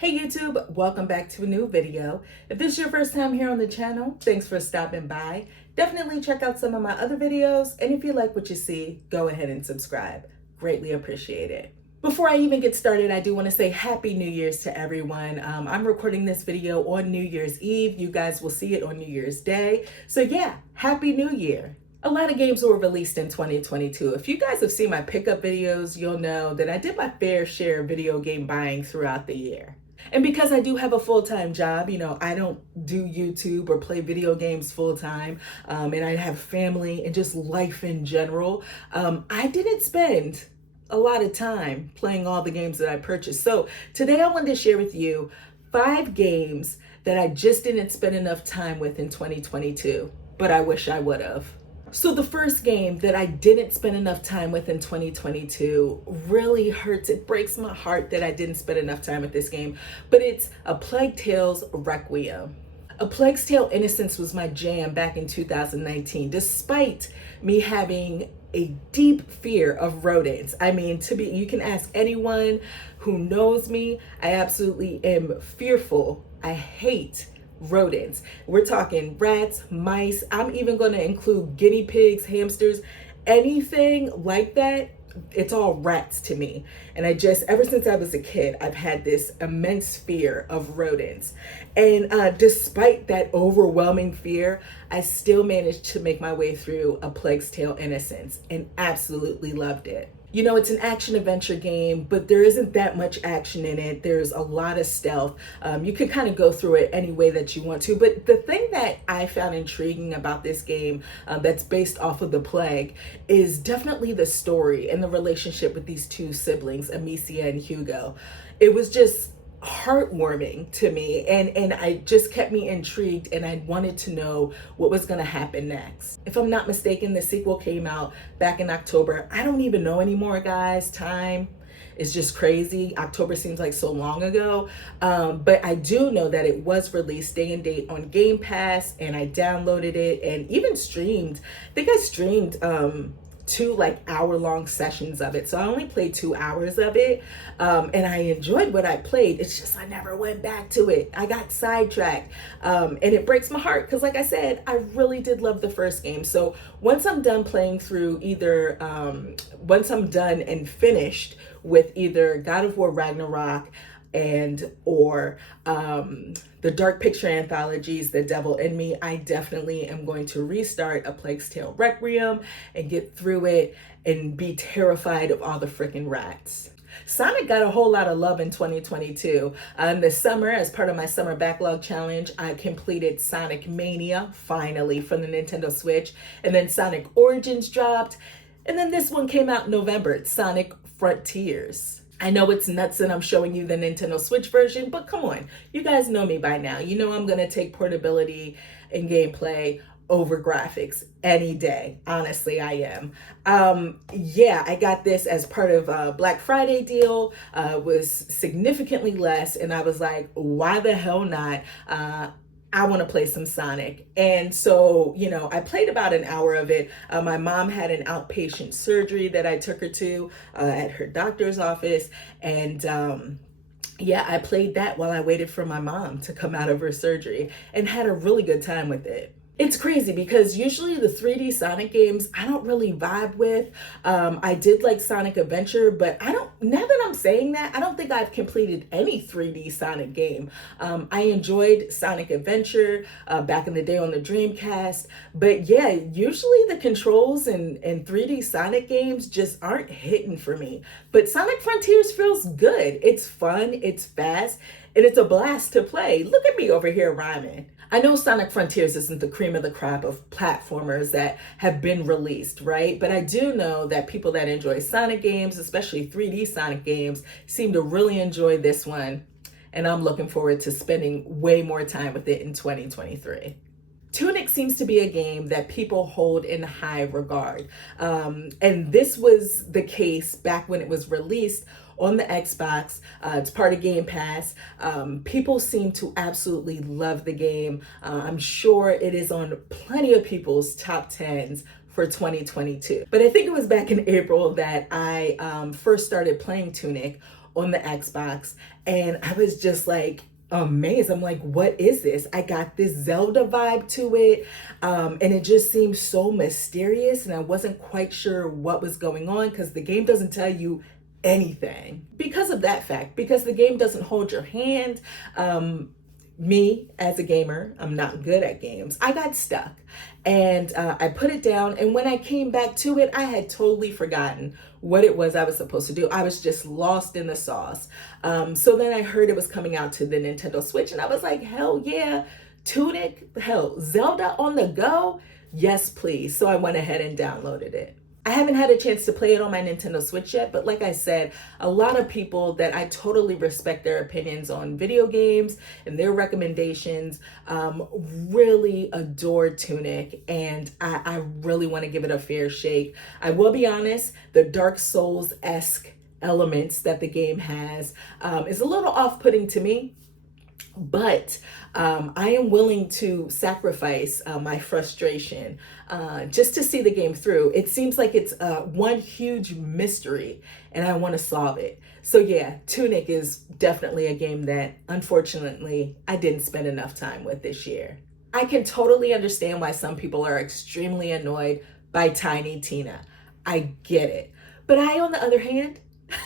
Hey YouTube, welcome back to a new video. If this is your first time here on the channel, thanks for stopping by. Definitely check out some of my other videos, and if you like what you see, go ahead and subscribe. Greatly appreciate it. Before I even get started, I do want to say Happy New Year's to everyone. I'm recording this video on New Year's Eve. You guys will see it on New Year's Day. So yeah, Happy New Year. A lot of games were released in 2022. If you guys have seen my pickup videos, you'll know that I did my fair share of video game buying throughout the year. And because I do have a full-time job, I don't do YouTube or play video games full-time, and I have family and just life in general, I didn't spend a lot of time playing all the games that I purchased. So today I wanted to share with you 5 games that I just didn't spend enough time with in 2022, but I wish I would have. So the first game that I didn't spend enough time with in 2022 really hurts. It breaks my heart that I didn't spend enough time with this game, but it's A Plague Tale's Requiem. A Plague's Tale Innocence was my jam back in 2019, despite me having a deep fear of rodents. I mean, you can ask anyone who knows me, I absolutely am fearful. I hate rodents. We're talking rats, mice. I'm even going to include guinea pigs, hamsters, anything like that. It's all rats to me. And ever since I was a kid, I've had this immense fear of rodents. And despite that overwhelming fear, I still managed to make my way through A Plague's Tale Innocence and absolutely loved it. It's an action adventure game, but there isn't that much action in it. There's a lot of stealth. You can kind of go through it any way that you want to. But the thing that I found intriguing about this game that's based off of The Plague is definitely the story and the relationship with these two siblings, Amicia and Hugo. It was just heartwarming to me, and I just kept me intrigued, and I wanted to know what was going to happen next. If I'm not mistaken, the sequel came out back in October. I don't even know anymore, guys. Time is just crazy. October seems like so long ago, but I do know that it was released day and date on Game Pass, and I downloaded it and even streamed. I think I streamed 2 hour-long sessions of it. So I only played 2 hours of it, and I enjoyed what I played. It's just I never went back to it. I got sidetracked, and it breaks my heart because, like I said, I really did love the first game. So once I'm done playing through once I'm done and finished with either God of War Ragnarok or the Dark Picture anthologies, The Devil in Me, I definitely am going to restart A Plague's Tale Requiem and get through it and be terrified of all the freaking rats. Sonic got a whole lot of love in 2022. This summer, as part of my summer backlog challenge, I completed Sonic Mania, finally, from the Nintendo Switch. And then Sonic Origins dropped. And then this one came out in November. It's Sonic Frontiers. I know it's nuts that I'm showing you the Nintendo Switch version, but come on, you guys know me by now. You know I'm gonna take portability and gameplay over graphics any day. Honestly, I am. Yeah, I got this as part of a Black Friday deal. Was significantly less, and I was like, why the hell not? I want to play some Sonic. And so, I played about an hour of it. My mom had an outpatient surgery that I took her to at her doctor's office. And yeah, I played that while I waited for my mom to come out of her surgery and had a really good time with it. It's crazy because usually the 3D Sonic games I don't really vibe with. I did like Sonic Adventure, but now that I'm saying that, I don't think I've completed any 3D Sonic game. I enjoyed Sonic Adventure back in the day on the Dreamcast, but yeah, usually the controls in 3D Sonic games just aren't hitting for me. But Sonic Frontiers feels good. It's fun, it's fast, and it's a blast to play. Look at me over here rhyming. I know Sonic Frontiers isn't the cream of the crop of platformers that have been released, right? But I do know that people that enjoy Sonic games, especially 3D Sonic games, seem to really enjoy this one. And I'm looking forward to spending way more time with it in 2023. Tunic seems to be a game that people hold in high regard. And this was the case back when it was released on the Xbox. It's part of Game Pass. People seem to absolutely love the game. I'm sure it is on plenty of people's top 10s for 2022. But I think it was back in April that I first started playing Tunic on the Xbox, and I was just like amazed. I'm like, what is this? I got this Zelda vibe to it, and it just seemed so mysterious, and I wasn't quite sure what was going on because the game doesn't tell you anything because of that fact, because the game doesn't hold your hand. Me as a gamer, I'm not good at games. I got stuck, and I put it down, and when I came back to it, I had totally forgotten what it was I was supposed to do. I was just lost in the sauce. So then I heard it was coming out to the Nintendo Switch, and I was like, hell yeah, Tunic, hell, Zelda on the go? Yes, please. So I went ahead and downloaded it. I haven't had a chance to play it on my Nintendo Switch yet, but like I said, a lot of people that I totally respect their opinions on video games and their recommendations really adore Tunic, and I really want to give it a fair shake. I will be honest, the Dark Souls-esque elements that the game has is a little off-putting to me. But I am willing to sacrifice my frustration just to see the game through. It seems like it's one huge mystery, and I want to solve it. So yeah, Tunic is definitely a game that, unfortunately, I didn't spend enough time with this year. I can totally understand why some people are extremely annoyed by Tiny Tina. I get it. But I, on the other hand,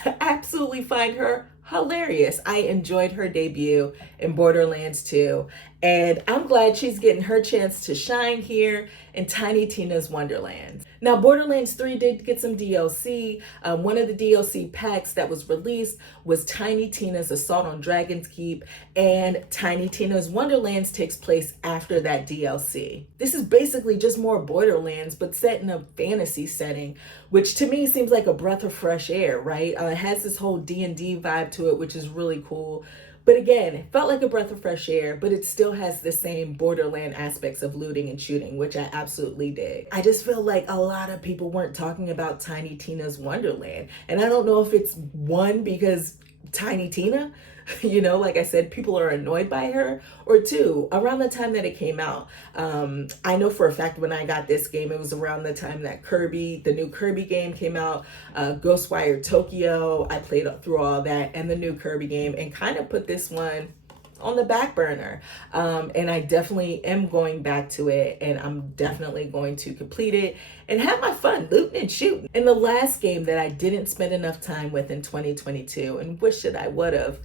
absolutely find her hilarious. I enjoyed her debut in Borderlands 2, and I'm glad she's getting her chance to shine here in Tiny Tina's Wonderland. Now, Borderlands 3 did get some DLC. One of the DLC packs that was released was Tiny Tina's Assault on Dragon's Keep, and Tiny Tina's Wonderlands takes place after that DLC. This is basically just more Borderlands, but set in a fantasy setting, which to me seems like a breath of fresh air, right? It has this whole D&D vibe to it, which is really cool. But again, it felt like a breath of fresh air, but it still has the same Borderland aspects of looting and shooting, which I absolutely dig. I just feel like a lot of people weren't talking about Tiny Tina's Wonderland. And I don't know if it's one, because Tiny Tina, you know, like I said, people are annoyed by her, or two, around the time that it came out. I know for a fact when I got this game, it was around the time that the new Kirby game came out, Ghostwire Tokyo. I played through all that and the new Kirby game, and kind of put this one on the back burner. And I definitely am going back to it, and I'm definitely going to complete it and have my fun looting and shooting. And the last game that I didn't spend enough time with in 2022, and wish that I would have,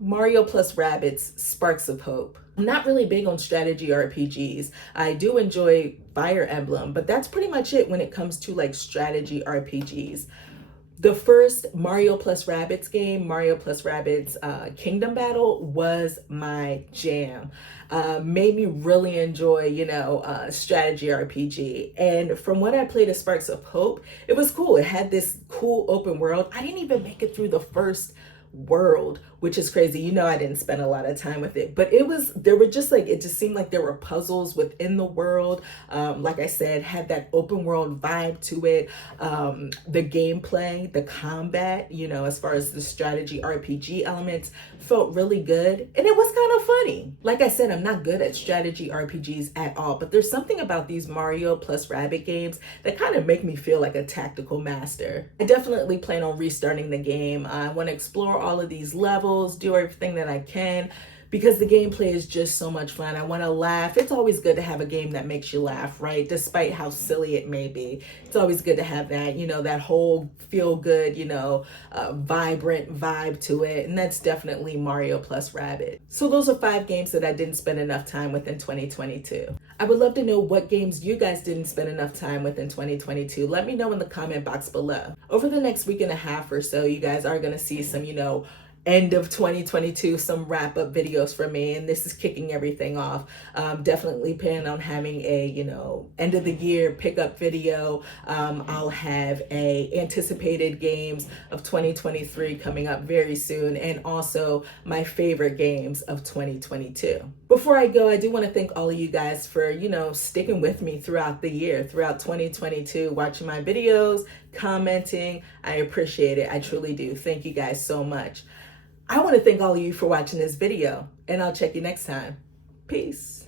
Mario plus Rabbids Sparks of Hope. I'm not really big on strategy RPGs. I do enjoy Fire Emblem, but that's pretty much it when it comes to like strategy RPGs. The first Mario plus Rabbids game, Mario plus Rabbids Kingdom Battle, was my jam. Made me really enjoy, strategy RPG. And from what I played of Sparks of Hope, it was cool. It had this cool open world. I didn't even make it through the first world, which is crazy. I didn't spend a lot of time with it, but it just seemed like there were puzzles within the world. Like I said, had that open world vibe to it. The gameplay, the combat, as far as the strategy RPG elements, felt really good. And it was kind of funny. Like I said, I'm not good at strategy RPGs at all, but there's something about these Mario plus Rabbids games that kind of make me feel like a tactical master. I definitely plan on restarting the game. I want to explore all of these levels, do everything that I can, because the gameplay is just so much fun. I want to laugh. It's always good to have a game that makes you laugh, right? Despite how silly it may be. It's always good to have that, that whole feel good, vibrant vibe to it. And that's definitely Mario plus Rabbids. So those are 5 games that I didn't spend enough time with in 2022. I would love to know what games you guys didn't spend enough time with in 2022. Let me know in the comment box below. Over the next week and a half or so, you guys are going to see some, end of 2022, some wrap up videos from me, and this is kicking everything off. Definitely plan on having a end of the year pickup video. I'll have a anticipated games of 2023 coming up very soon, and also my favorite games of 2022. Before I go, I do want to thank all of you guys for sticking with me throughout the year, throughout 2022, watching my videos, commenting. I appreciate it. I truly do. Thank you guys so much. I want to thank all of you for watching this video, and I'll check you next time. Peace.